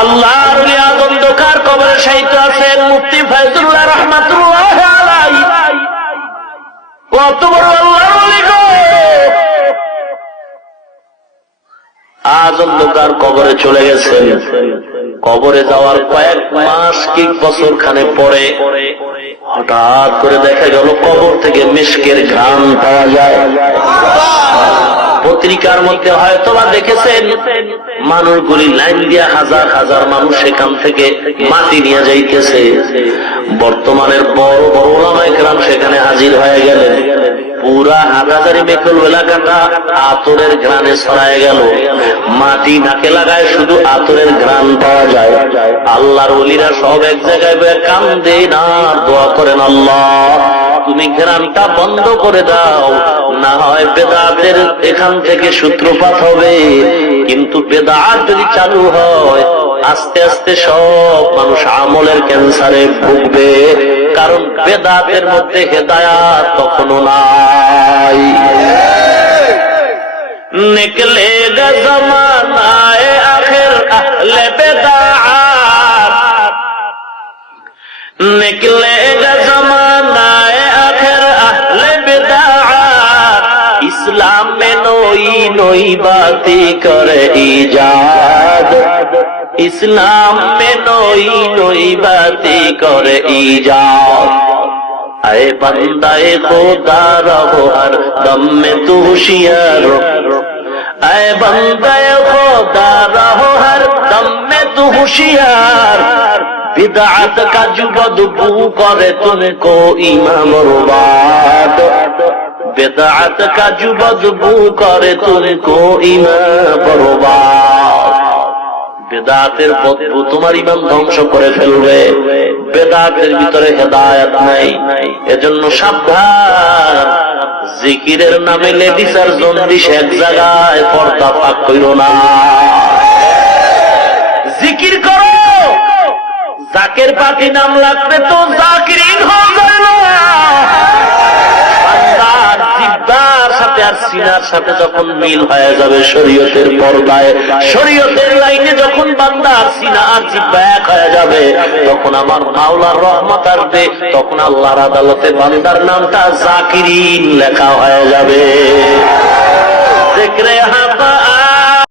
আল্লাহর কবরে সাহিত্য কত বড় গো। আজ অন্ধকার কবরে চলে গেছেন। কবরে যাওয়ার কয়েক মাস কি বছর খানে পরে হঠাৎ করে দেখা গেল কবর থেকে মিশকের ঘ্রাণ পাওয়া যায়। পত্রিকার মধ্যে হয়তো বা দেখেছেন মানুষগুলি লাইন দিয়া হাজার হাজার মানুষ সেখান থেকে মাটি নিয়ে যাইতেছে। বর্তমানের বড় বড় গ্রাম সেখানে হাজির হয়ে গেলেন। পুরা হাজারি মেকল এলাকাটা আতরের ঘ্রাণে ছড়ায় গেল। মাটি নাকে লাগায় শুধু আতরের ঘ্রাণ পাওয়া যায়। আল্লাহর অলিরা সব এক জায়গায় কান্দে, না, দোয়া করেন আল্লাহ, তুমি ঘ্রাণটা বন্ধ করে দাও না হয় বেদাতের এখান থেকে সূত্রপাত হবে। কিন্তু বেদাত যদি চালু হয়, আস্তে আস্তে সব মানুষ আমলের ক্যান্সারে ভুগবে। কারণ বেদাতের মধ্যে হেদায়াত তখনও নাই। নিকলে জমানায় আখের আহলে বেদাত बातें करे इजाद इस्लाम में नई नई बातें करे इजाद अरे बंदाए खुदा रहो हर दम में तू होशियार अय बंदाए खुदा रहो हर दम में तू होशियार बिदात का जुबदबू करे तुमको इमाम रुबाद বেদাত কাজু বদবু করে তুমকো ইমা বরবাদ। বেদাতের বদবু তোমার ইমান ধ্বংস করে ফেলবে। বেদাতের ভিতরে হেদায়াত নাই। এজন্য সাবধান। জিকিরের নামে লেডিস আর জন্ডিস এক জায়গায় পর্দা পাক কইরো না। জিকির করো। জাকের পাখি নাম লাগবে তো জাকিরিন হয়ে যায় সিনার সাথে যখন মিল হয়ে যাবে শরীয়তের পর্দায়, শরীয়তের লাইনে যখন বান্দার সিনা আর জিব্বা এক হয়ে যাবে, তখন আমার মাওলার রহমত আসবে, তখন আল্লাহর আদালতে বান্দার নামটা জাকিরিন লেখা হয়ে যাবে। জিক্রে